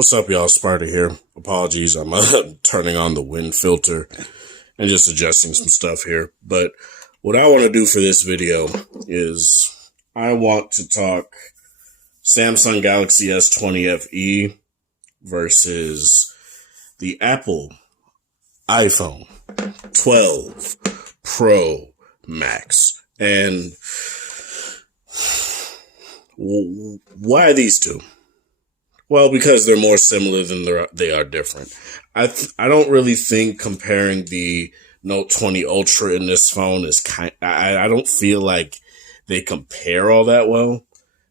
What's up, y'all? Sparta here. Apologies, I'm turning on the wind filter and just adjusting some stuff here. But what I want to do for this video is I want to talk Samsung Galaxy S20FE versus the Apple iPhone 12 Pro Max. And why these two? Well, because they're more similar than they are different. I don't really think comparing the Note 20 Ultra in this phone is I don't feel like they compare all that well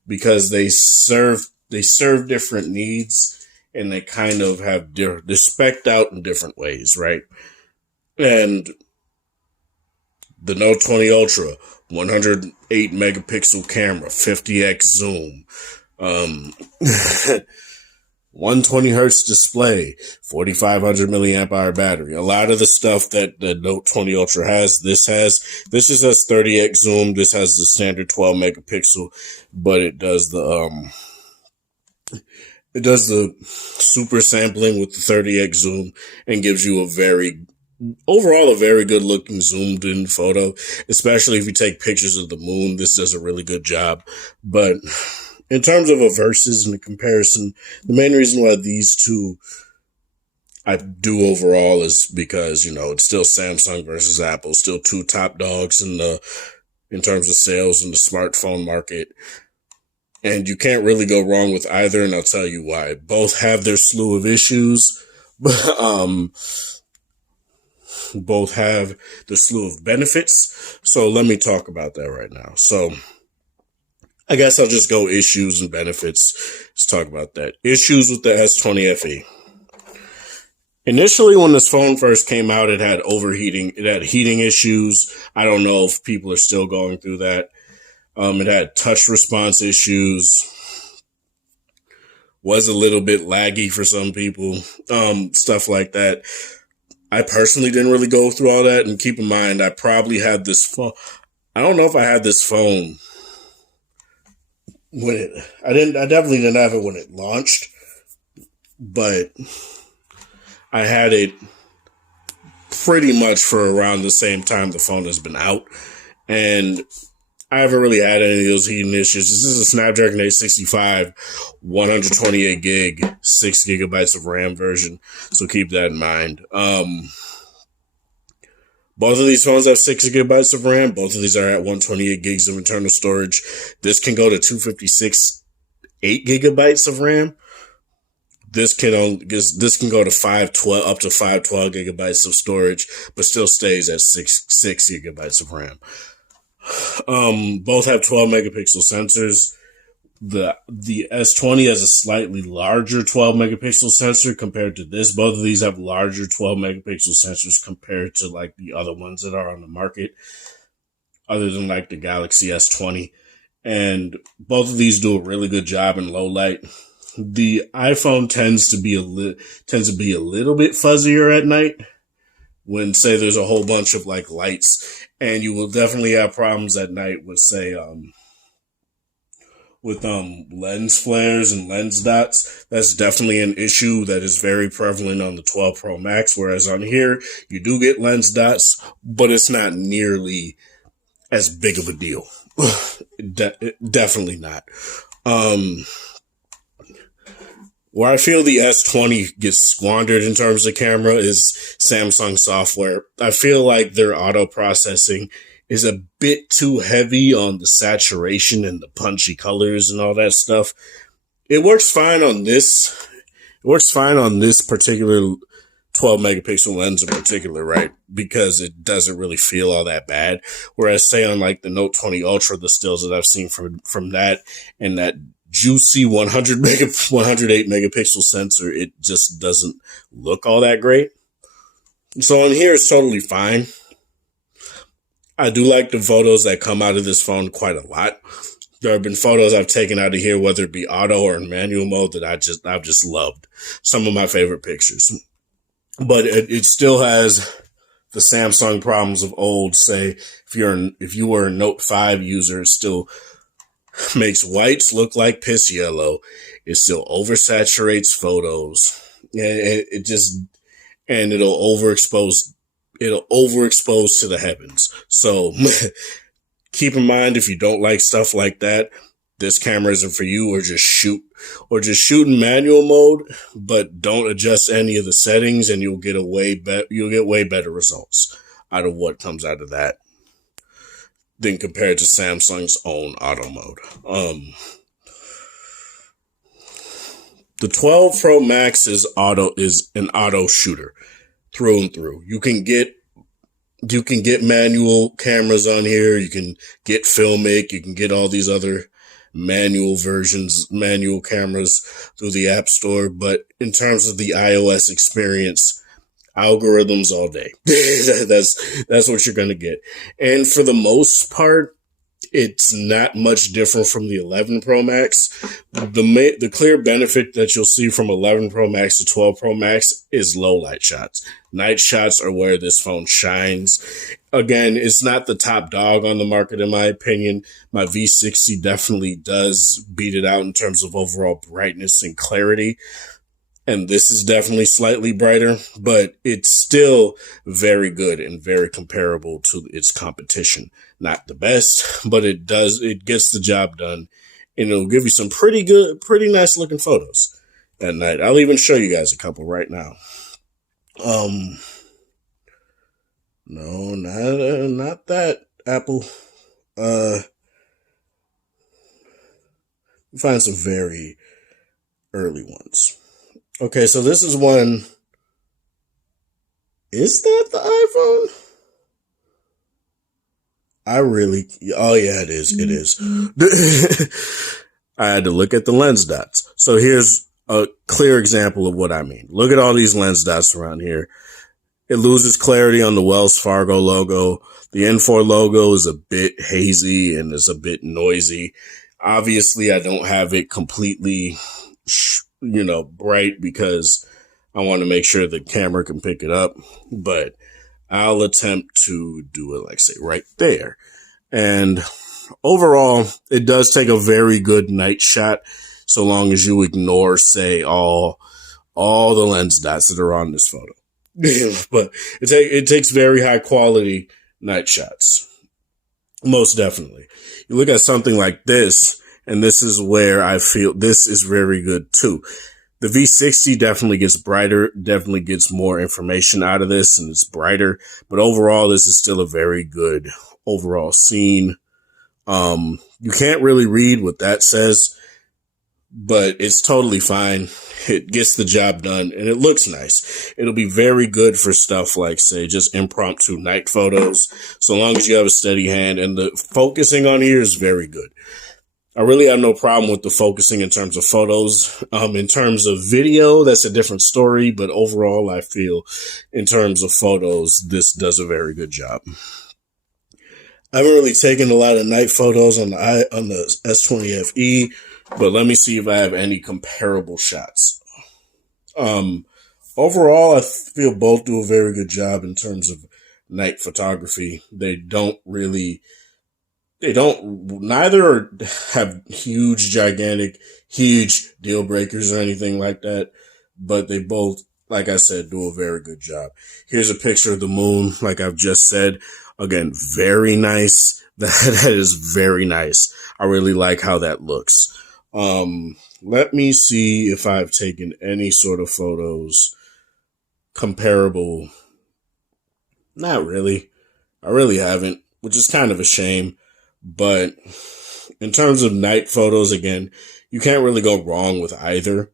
because they serve different needs and they kind of have they're spec'd out in different ways, right? And the Note 20 Ultra, 108 megapixel camera, 50x zoom, 120 hertz display, 4500 milliamp hour battery. A lot of the stuff that the Note 20 Ultra has. This just has 30x zoom. This has the standard 12 megapixel, but it does the super sampling with the 30x zoom and gives you overall a very good looking zoomed in photo, especially if you take pictures of the moon. This does a really good job. But in terms of a versus and a comparison, the main reason why these two I do overall is because, it's still Samsung versus Apple, still two top dogs in terms of sales in the smartphone market. And you can't really go wrong with either, and I'll tell you why. Both have their slew of issues, but both have the slew of benefits. So let me talk about that right now. So I guess I'll just go issues and benefits. Let's talk about that. Issues with the S20FE. Initially, when this phone first came out, it had overheating. It had heating issues. I don't know if people are still going through that. It had touch response issues. Was a little bit laggy for some people. Stuff like that. I personally didn't really go through all that. And keep in mind, I probably had this phone. I don't know if I had this phone I definitely didn't have it when it launched, but I had it pretty much for around the same time the phone has been out, and I haven't really had any of those heating issues. This is a Snapdragon 865, 128 gig, 6 gigabytes of RAM version, so keep that in mind. Both of these phones have 6 gigabytes of RAM. Both of these are at 128 gigs of internal storage. This can go to 256, 8 gigabytes of RAM. This can go to 512, up to 512 gigabytes of storage, but still stays at 6 gigabytes of RAM. Both have 12 megapixel sensors. The S20 has a slightly larger 12 megapixel sensor compared to this. Both of these have larger 12 megapixel sensors compared to like the other ones that are on the market, other than like the Galaxy S20. And both of these do a really good job in low light. The iPhone tends to be a little bit fuzzier at night when, say, there's a whole bunch of like lights, and you will definitely have problems at night with, say, lens flares and lens dots. That's definitely an issue that is very prevalent on the 12 Pro Max, whereas on here, you do get lens dots, but it's not nearly as big of a deal. Definitely not. Where I feel the S20 gets squandered in terms of camera is Samsung software. I feel like their auto processing is a bit too heavy on the saturation and the punchy colors and all that stuff. It works fine on this. It works fine on this particular 12 megapixel lens in particular, right? Because it doesn't really feel all that bad. Whereas, say, on like the Note 20 Ultra, the stills that I've seen from that and that juicy 108 megapixel sensor, it just doesn't look all that great. So on here, it's totally fine. I do like the photos that come out of this phone quite a lot. There have been photos I've taken out of here, whether it be auto or in manual mode, that I've just loved. Some of my favorite pictures. But it still has the Samsung problems of old. Say, if you were a Note 5 user, it still makes whites look like piss yellow. It still oversaturates photos. And it just, and it'll overexpose to the heavens. So keep in mind, if you don't like stuff like that, this camera isn't for you, or just shoot in manual mode, but don't adjust any of the settings, and you'll get way better results out of what comes out of that than compared to Samsung's own auto mode. The 12 Pro Max is an auto shooter through and through. You can get manual cameras on here. You can get Filmic. You can get all these other manual cameras through the App Store. But in terms of the iOS experience, algorithms all day. That's what you're going to get. And for the most part, it's not much different from the 11 Pro Max. The clear benefit that you'll see from 11 Pro Max to 12 Pro Max is low light shots. Night shots are where this phone shines. Again, it's not the top dog on the market, in my opinion. My V60 definitely does beat it out in terms of overall brightness and clarity. And this is definitely slightly brighter, but it's still very good and very comparable to its competition. Not the best, but it gets the job done, and it'll give you some pretty nice looking photos at night. I'll even show you guys a couple right now. No, not that, Apple. Find some very early ones. Okay, so this is one. Is that the iPhone? Oh yeah, it is. It is. I had to look at the lens dots. So here's a clear example of what I mean. Look at all these lens dots around here. It loses clarity on the Wells Fargo logo. The N4 logo is a bit hazy and is a bit noisy. Obviously, I don't have it completely, bright because I want to make sure the camera can pick it up, but I'll attempt to do it, like, say, right there. And overall, it does take a very good night shot, so long as you ignore, say, all the lens dots that are on this photo. But it takes very high quality night shots. Most definitely. You look at something like this, and this is where I feel this is very good too. The V60 definitely gets brighter, definitely gets more information out of this, and it's brighter. But overall, this is still a very good overall scene. You can't really read what that says, but it's totally fine. It gets the job done, and it looks nice. It'll be very good for stuff like, say, just impromptu night photos, so long as you have a steady hand, and the focusing on here is very good. I really have no problem with the focusing in terms of photos. In terms of video, that's a different story, but overall, I feel in terms of photos, this does a very good job. I haven't really taken a lot of night photos on the S20FE, but let me see if I have any comparable shots. Overall, I feel both do a very good job in terms of night photography. Neither have huge deal breakers or anything like that, but they both, like I said, do a very good job. Here's a picture of the moon, like I've just said. Again, very nice. That is very nice. I really like how that looks. Let me see if I've taken any sort of photos comparable. Not really. I really haven't, which is kind of a shame. But in terms of night photos, again, you can't really go wrong with either.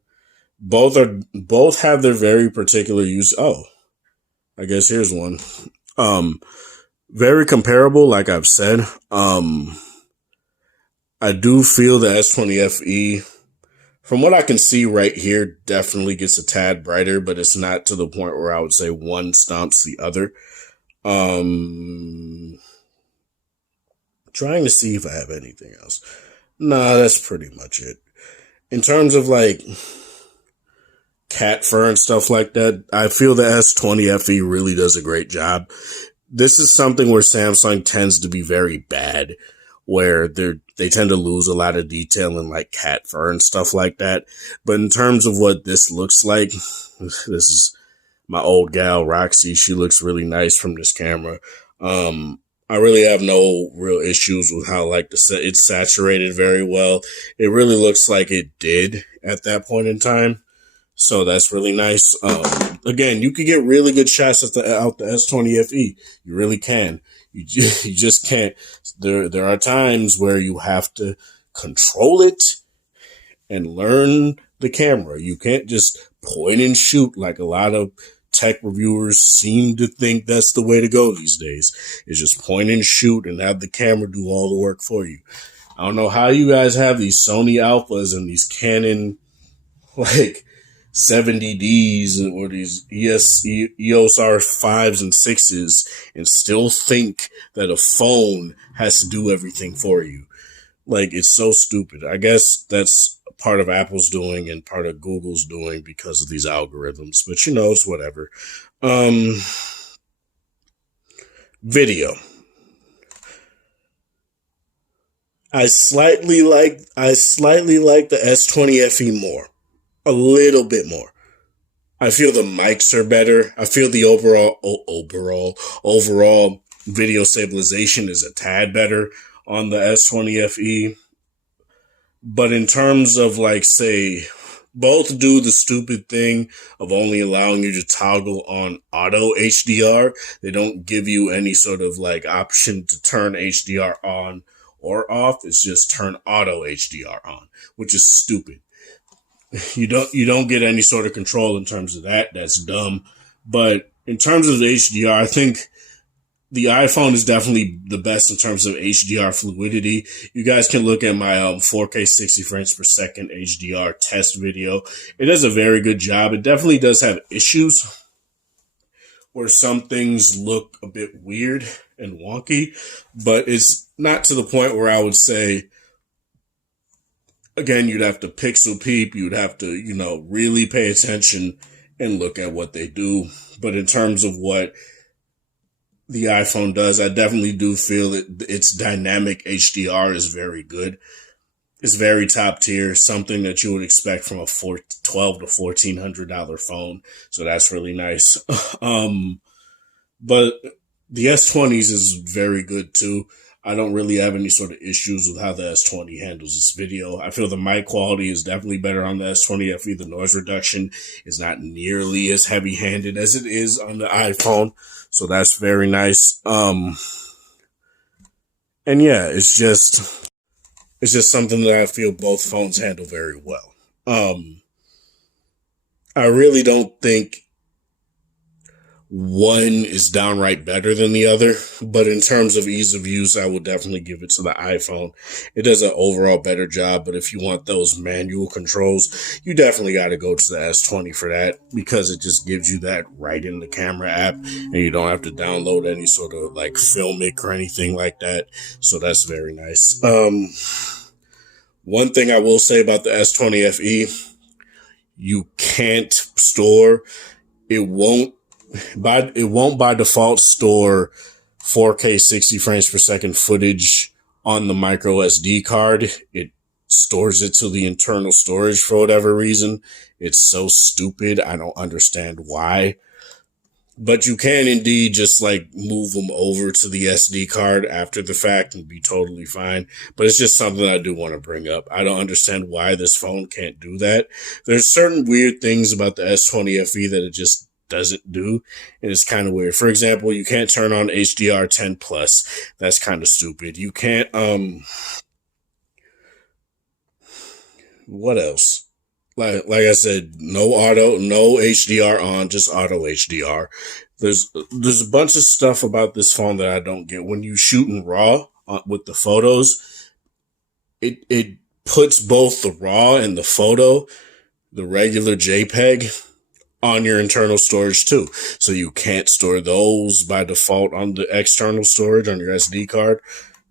Both have their very particular use. Oh, I guess here's one. Very comparable, like I've said. I do feel the S20FE, from what I can see right here, definitely gets a tad brighter, but it's not to the point where I would say one stomps the other. Trying to see if I have anything else. Nah, that's pretty much it. In terms of like cat fur and stuff like that, I feel the S20FE really does a great job. This is something where Samsung tends to be very bad where they tend to lose a lot of detail in like cat fur and stuff like that. But in terms of what this looks like, this is my old gal Roxy. She looks really nice from this camera. I really have no real issues with how like it's saturated very well. It really looks like it did at that point in time. So that's really nice. Again, you could get really good shots out the S20FE. You really can. You just can't. There are times where you have to control it and learn the camera. You can't just point and shoot like a lot of tech reviewers seem to think that's the way to go these days. It's just point and shoot and have the camera do all the work for you. I don't know how you guys have these Sony Alphas and these Canon like 70Ds or these EOS R5s and 6s and still think that a phone has to do everything for you. Like, it's so stupid. I guess that's part of Apple's doing and part of Google's doing because of these algorithms, but it's whatever. Video. I slightly like the S20FE more. A little bit more. I feel the mics are better. I feel the overall video stabilization is a tad better on the S20FE. But in terms of like, say, both do the stupid thing of only allowing you to toggle on auto HDR. They don't give you any sort of like option to turn HDR on or off. It's just turn auto HDR on, which is stupid. You don't get any sort of control in terms of that. That's dumb. But in terms of the HDR, I think the iPhone is definitely the best in terms of HDR fluidity. You guys can look at my 4K 60 frames per second HDR test video. It does a very good job. It definitely does have issues where some things look a bit weird and wonky, but it's not to the point where I would say, again, you'd have to pixel peep. You'd have to, really pay attention and look at what they do. But in terms of what the iPhone does, I definitely do feel its dynamic HDR is very good. It's very top tier, something that you would expect from a $12 to $1,400 phone. So that's really nice. But the S20s is very good too. I don't really have any sort of issues with how the S20 handles this video. I feel the mic quality is definitely better on the S20FE. The noise reduction is not nearly as heavy-handed as it is on the iPhone. So that's very nice. And yeah, it's just something that I feel both phones handle very well. I really don't think one is downright better than the other, but in terms of ease of use, I would definitely give it to the iPhone. It does an overall better job, but if you want those manual controls, you definitely got to go to the S20 for that, because it just gives you that right in the camera app, and you don't have to download any sort of like Filmic or anything like that. So that's very nice. One thing I will say about the S20FE, you can't store, it won't by default store 4K 60 frames per second footage on the micro SD card. It stores it to the internal storage for whatever reason. It's so stupid. I don't understand why. But you can indeed just like move them over to the SD card after the fact and be totally fine. But it's just something I do want to bring up. I don't understand why this phone can't do that. There's certain weird things about the S20FE that it just doesn't do, and it's kind of weird. For example, you can't turn on HDR 10 plus. That's kind of stupid. You can't what else? Like I said, no HDR on, just auto HDR. There's a bunch of stuff about this phone that I don't get. When you shoot in RAW with the photos, it puts both the RAW and the photo, the regular JPEG, on your internal storage too. So you can't store those by default on the external storage on your SD card,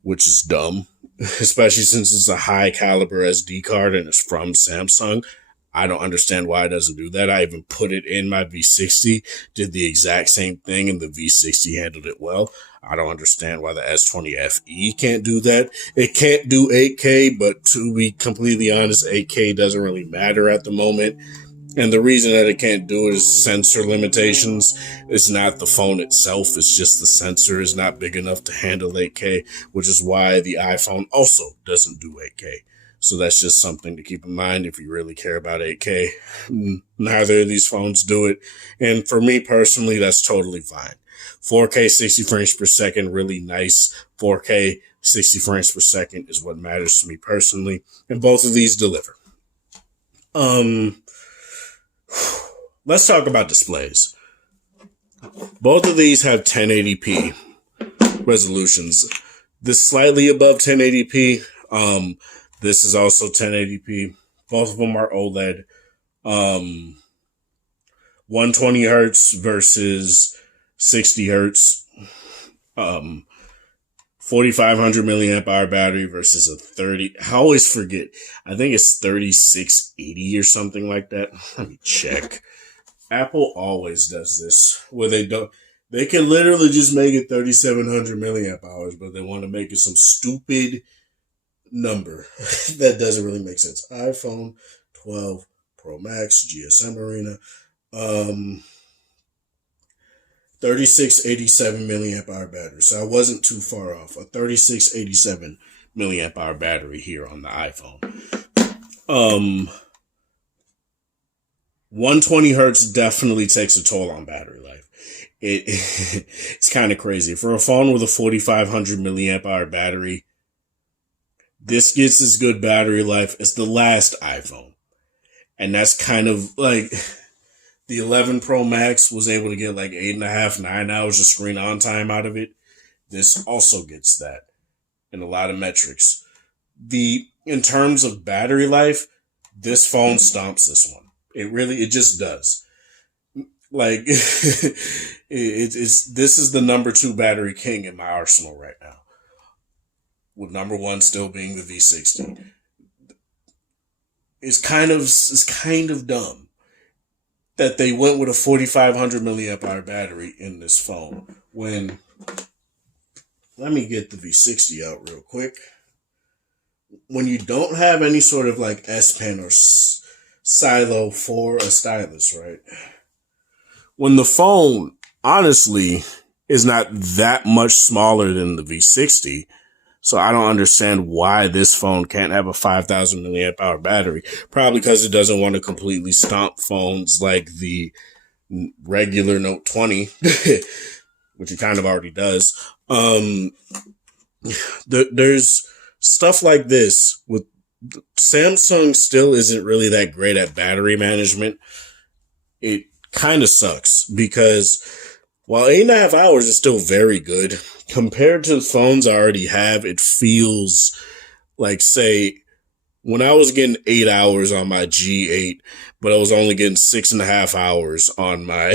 which is dumb, especially since it's a high caliber SD card and it's from Samsung. I don't understand why it doesn't do that. I even put it in my V60, did the exact same thing, and the V60 handled it well. I don't understand why the S20FE can't do that. It can't do 8K, but to be completely honest, 8K doesn't really matter at the moment. And the reason that it can't do it is sensor limitations. It's not the phone itself, it's just the sensor is not big enough to handle 8K, which is why the iPhone also doesn't do 8K. So that's just something to keep in mind if you really care about 8K. Neither of these phones do it. And for me personally, that's totally fine. 4K 60 frames per second, really nice. 4K 60 frames per second is what matters to me personally. And both of these deliver. Let's talk about displays. Both of these have 1080p resolutions. This slightly above 1080p. This is also 1080p. Both of them are OLED. 120 hertz versus 60 hertz. 4,500 milliamp hour battery versus a 30. I always forget. I think it's 3680 or something like that. Let me check. Apple always does this where they can literally just make it 3,700 milliamp hours, but they want to make it some stupid number that doesn't really make sense. iPhone 12 Pro Max, GSM Arena, 3687 milliamp hour battery. So I wasn't too far off. A 3687 milliamp hour battery here on the iPhone. 120 hertz definitely takes a toll on battery life. It's kind of crazy. For a phone with a 4,500 milliamp hour battery, this gets as good battery life as the last iPhone. And that's kind of like the 11 Pro Max was able to get like 8.5, 9 hours of screen on time out of it. This also gets that in a lot of metrics. In terms of battery life, this phone stomps this one. It just does. Like, this is the number 2 battery king in my arsenal right now. With number 1 still being the V60. It's kind of dumb that they went with a 4,500 milliamp hour battery in this phone when, let me get the V60 out real quick. When you don't have any sort of like S Pen or silo for a stylus, right? When the phone, honestly, is not that much smaller than the V60, so I don't understand why this phone can't have a 5,000 milliamp hour battery. Probably because it doesn't want to completely stomp phones like the regular Note 20, which it kind of already does. There's stuff like this with Samsung still isn't really that great at battery management. It kind of sucks because while 8.5 hours is still very good, compared to the phones I already have, it feels like, say, when I was getting 8 hours on my G8, but I was only getting 6.5 hours on my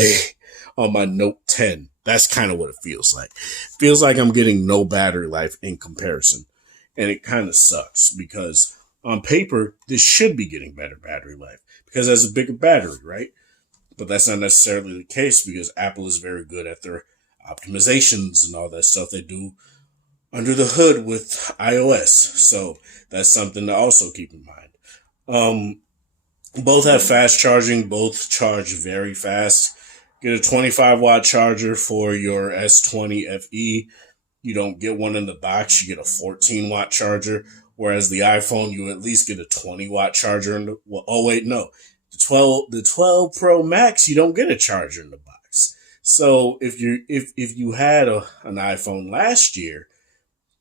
Note 10. That's kind of what it feels like. It feels like I'm getting no battery life in comparison. And it kind of sucks because on paper, this should be getting better battery life because it has a bigger battery, right? But that's not necessarily the case because Apple is very good at their optimizations and all that stuff they do under the hood with iOS. So that's something to also keep in mind. Both have fast charging. Both charge very fast. Get a 25 watt charger for your S20FE. You don't get one in the box. You get a 14 watt charger. Whereas the iPhone, you at least get a 20 watt charger. The 12 Pro Max, you don't get a charger in the box. So if you had an iPhone last year,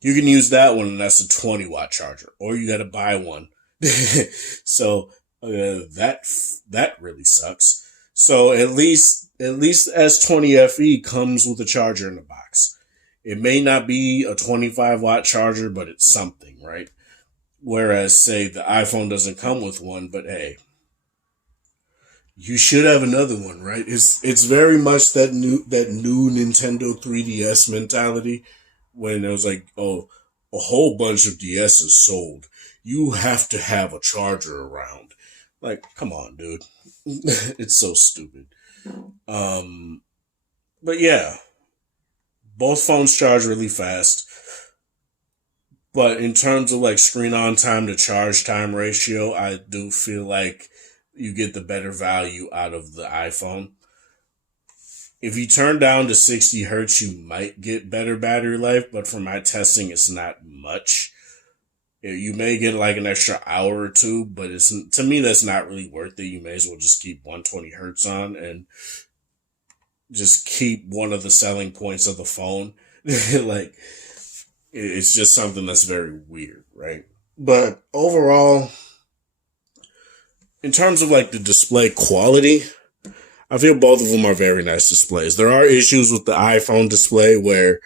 you can use that one, and that's a 20 watt charger, or you got to buy one. So that really sucks. So at least S20FE comes with a charger in the box. It may not be a 25 watt charger, but it's something, right? Whereas, say, the iPhone doesn't come with one, but hey, you should have another one, right? It's very much that new Nintendo 3DS mentality when it was like, oh, a whole bunch of DSs sold. You have to have a charger around. Like, come on, dude. It's so stupid. Um, but yeah, both phones charge really fast. But in terms of like screen on time to charge time ratio, I do feel like you get the better value out of the iPhone. If you turn down to 60 hertz, you might get better battery life, but for my testing, it's not much. You may get like an extra hour or two, but it's to me that's not really worth it. You may as well just keep 120 hertz on and just keep one of the selling points of the phone. Like it's just something that's very weird, right? But overall, in terms of like the display quality, I feel both of them are very nice displays. There are issues with the iPhone display where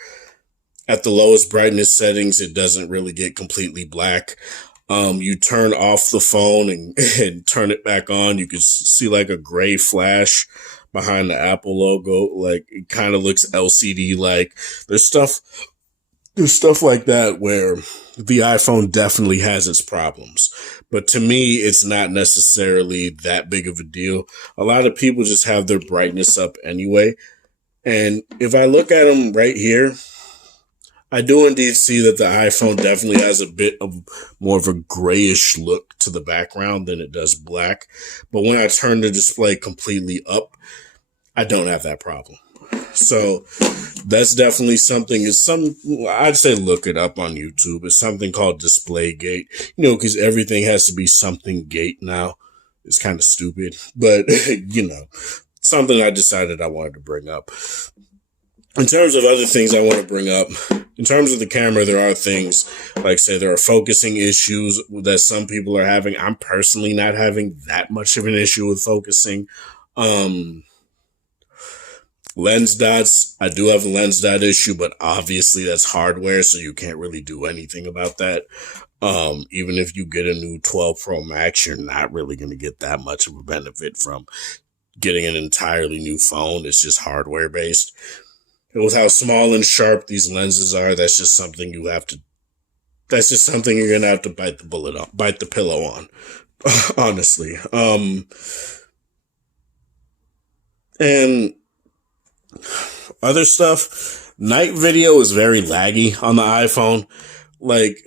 at the lowest brightness settings, it doesn't really get completely black. You turn off the phone and turn it back on. You can see like a gray flash behind the Apple logo. Like it kind of looks LCD like. There's stuff like that where the iPhone definitely has its problems. But to me, it's not necessarily that big of a deal. A lot of people just have their brightness up anyway. And if I look at them right here, I do indeed see that the iPhone definitely has a bit of more of a grayish look to the background than it does black. But when I turn the display completely up, I don't have that problem. So that's definitely something. I'd say look it up on YouTube. It's something called display gate, because everything has to be something gate now. It's kind of stupid, but something I decided I wanted to bring up. In terms of other things I want to bring up, in terms of the camera, there are things, like say there are focusing issues that some people are having. I'm personally not having that much of an issue with focusing. Lens dots, I do have a lens dot issue, but obviously that's hardware, so you can't really do anything about that. Even if you get a new 12 Pro Max, you're not really going to get that much of a benefit from getting an entirely new phone. It's just hardware based. With how small and sharp these lenses are, that's just something you're going to have to bite the pillow on, honestly. And other stuff, night video is very laggy on the iPhone. Like,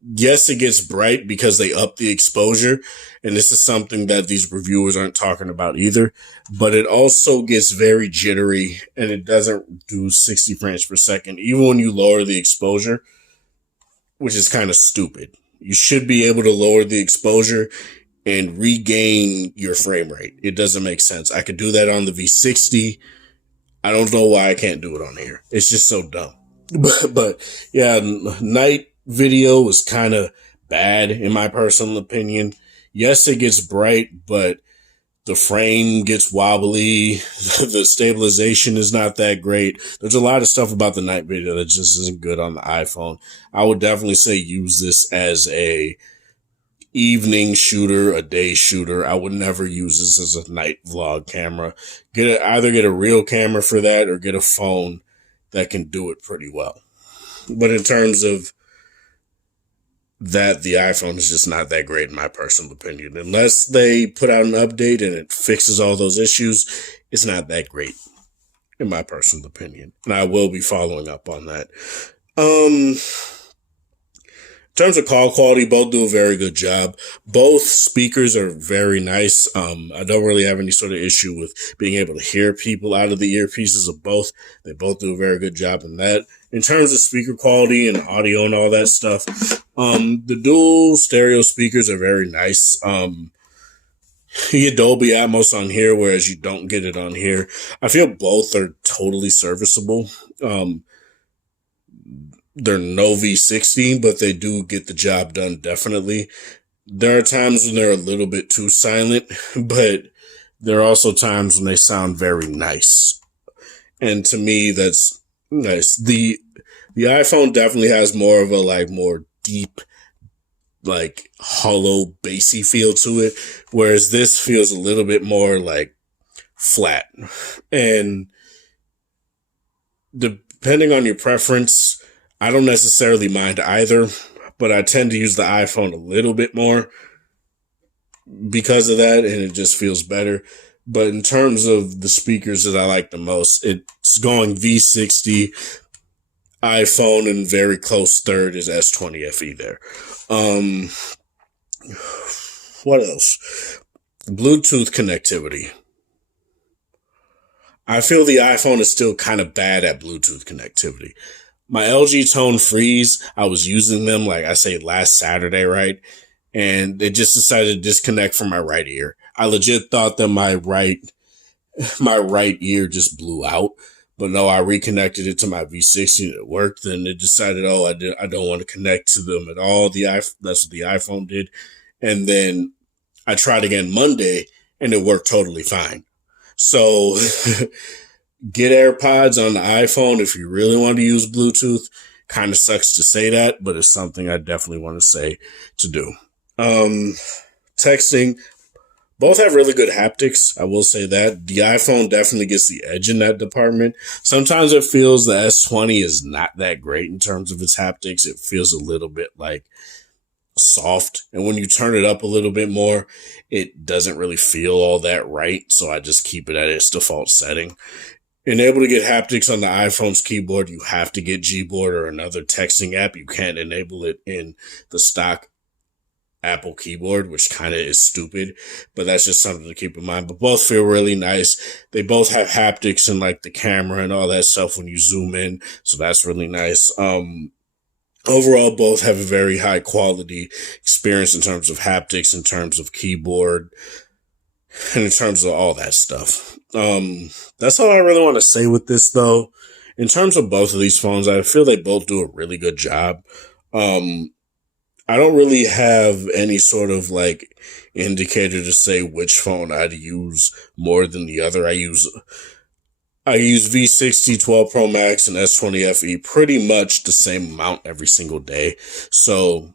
yes, it gets bright because they up the exposure, and this is something that these reviewers aren't talking about either, but it also gets very jittery, and it doesn't do 60 frames per second, even when you lower the exposure, which is kind of stupid. You should be able to lower the exposure and regain your frame rate. It doesn't make sense. I could do that on the V60. I don't know why I can't do it on here. It's just so dumb. But yeah, night video was kind of bad in my personal opinion. Yes, it gets bright, but the frame gets wobbly. The stabilization is not that great. There's a lot of stuff about the night video that just isn't good on the iPhone. I would definitely say use this as a evening shooter, a day shooter. I would never use this as a night vlog camera. Either get a real camera for that or get a phone that can do it pretty well. But in terms of that, the iPhone is just not that great in my personal opinion. Unless they put out an update and it fixes all those issues, it's not that great in my personal opinion. And I will be following up on that. In terms of call quality, both do a very good job. Both speakers are very nice. I don't really have any sort of issue with being able to hear people out of the earpieces of both. They both do a very good job in that. In terms of speaker quality and audio and all that stuff, the dual stereo speakers are very nice. You get Dolby Atmos on here, whereas you don't get it on here. I feel both are totally serviceable. They're no V60, but they do get the job done, definitely. There are times when they're a little bit too silent, but there are also times when they sound very nice. And to me, that's nice. The iPhone definitely has more of a more deep, hollow, bassy feel to it, whereas this feels a little bit more flat. And depending on your preference, I don't necessarily mind either, but I tend to use the iPhone a little bit more. because of that, and it just feels better. But in terms of the speakers that I like the most, it's going V60, iPhone, and very close third is S20FE there. Um, what else? Bluetooth connectivity. I feel the iPhone is still kind of bad at Bluetooth connectivity. My LG Tone Freeze, I was using them, like I say, last Saturday, right? And it just decided to disconnect from my right ear. I legit thought that my right ear just blew out. But no, I reconnected it to my V60 and it worked. Then it decided, oh, I don't want to connect to them at all. That's what the iPhone did. And then I tried again Monday and it worked totally fine. So get AirPods on the iPhone if you really want to use Bluetooth. Kind of sucks to say that, but it's something I definitely want to say to do. Texting. Both have really good haptics. I will say that. The iPhone definitely gets the edge in that department. Sometimes it feels the S20 is not that great in terms of its haptics. It feels a little bit like soft. And when you turn it up a little bit more, it doesn't really feel all that right. So I just keep it at its default setting. And able to get haptics on the iPhone's keyboard, you have to get Gboard or another texting app. You can't enable it in the stock Apple keyboard, which kind of is stupid, but that's just something to keep in mind. But both feel really nice. They both have haptics and like the camera and all that stuff when you zoom in. So that's really nice. Overall, both have a very high quality experience in terms of haptics, in terms of keyboard, and in terms of all that stuff. That's all I really want to say with this though. In terms of both of these phones, I feel they both do a really good job. I don't really have any sort of like indicator to say which phone I'd use more than the other. I use V60, 12 Pro Max, and S20FE pretty much the same amount every single day. So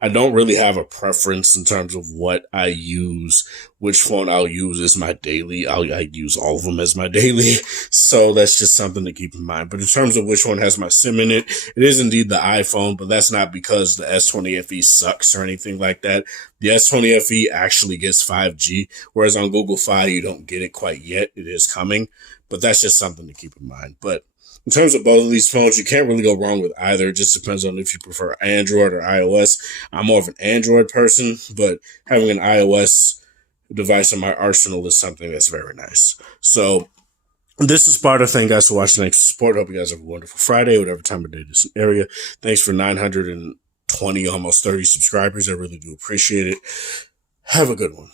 I don't really have a preference in terms of what I use, which phone I'll use as my daily. I use all of them as my daily. So that's just something to keep in mind. But in terms of which one has my SIM in it, it is indeed the iPhone, but that's not because the S20FE sucks or anything like that. The S20FE actually gets 5G, whereas on Google Fi, you don't get it quite yet. It is coming, but that's just something to keep in mind. But in terms of both of these phones, you can't really go wrong with either. It just depends on if you prefer Android or iOS. I'm more of an Android person, but having an iOS device in my arsenal is something that's very nice. So this is Sparta. Thank you guys for watching. Thanks for support. Hope you guys have a wonderful Friday, whatever time of day this area. Thanks for 920, almost 30 subscribers. I really do appreciate it. Have a good one.